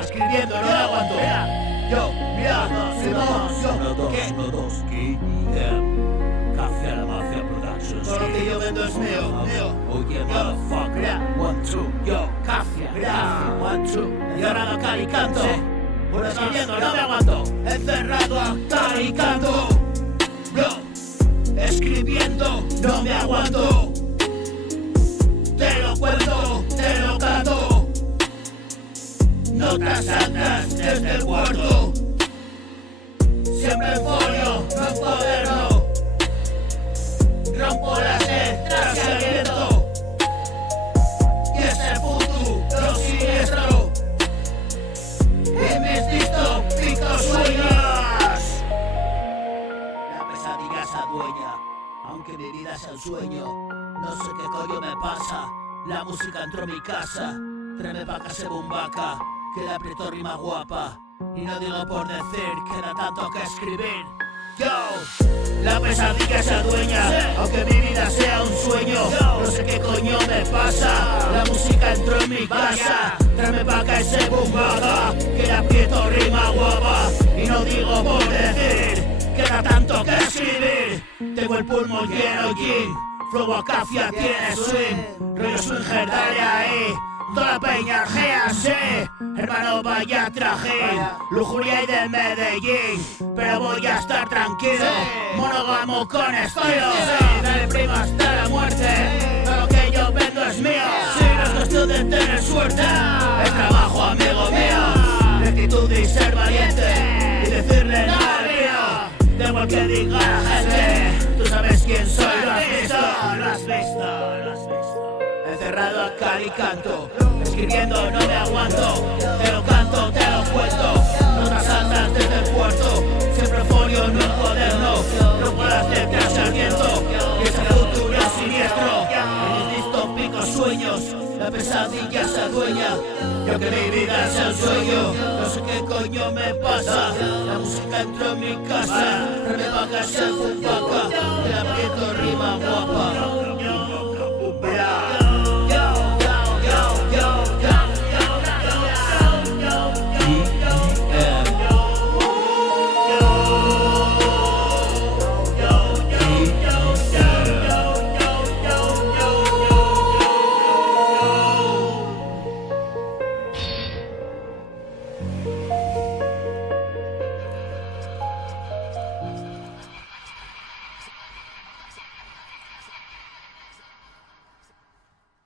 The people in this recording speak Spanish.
Escribiendo, no me aguanto. Yo, mira, Simón, Café La Mafia Productions. todo lo que yo vendo es mío. Oye, motherfucker. 1, 2, yo, Café. Mira. 1, 2. Y ahora no cal y canto. Bueno, escribiendo, no me aguanto. Encerrado a cal y canto. Yo, escribiendo, no me aguanto. Te lo cuento, te lo canto. Notas altas desde el cuarto. Siempre en folio, no en cuaderno. Rompo las letras y el viento. Y ese futuro siniestro. Y mis distópicos sueños. La pesadilla se adueña, aunque mi vida sea un sueño. No sé qué coño me pasa. La música entró en mi casa. Tráeme pa' casa bumbaca, que la aprieto rima guapa. Y no digo por decir, queda tanto que escribir. Yo, la pesadilla se adueña, aunque mi vida sea un sueño. No sé qué coño me pasa. La música entró en mi casa. Tráeme pa' acá ese bumbaca, que le aprieto rima guapa. Y no digo por decir, queda tanto que escribir. Tengo el pulmón lleno gin, flow Acafia tiene swing. Rollo swinger, dale ahí. Toda la peña argea, sí. Hermano, vaya traje. Lujuria y de Medellín, pero voy a estar tranquilo. Monógamo con estilo. Dale prima hasta la muerte. Todo lo que yo vendo es mío. Sí, no es cuestión de tener suerte. Es trabajo, amigo mío. Rectitud y ser valiente. Y decirle nada mío. Da igual que diga la gente. Tú sabes quién soy, lo has visto. Lo has visto, lo has visto. Encerrado a cal y canto. Escribiendo no me aguanto. Te lo canto, te lo cuento. Notas altas desde el puerto. Siempre folio, no un cuaderno. Rompo las letras al viento. Y ese futuro siniestro. En mis distópicos sueños, la pesadilla se adueña. Yo que mi vida sea un sueño. No sé qué coño me pasa. La música entró en mi casa. Me paga ese bumbaca. Le aprieto rima guapa.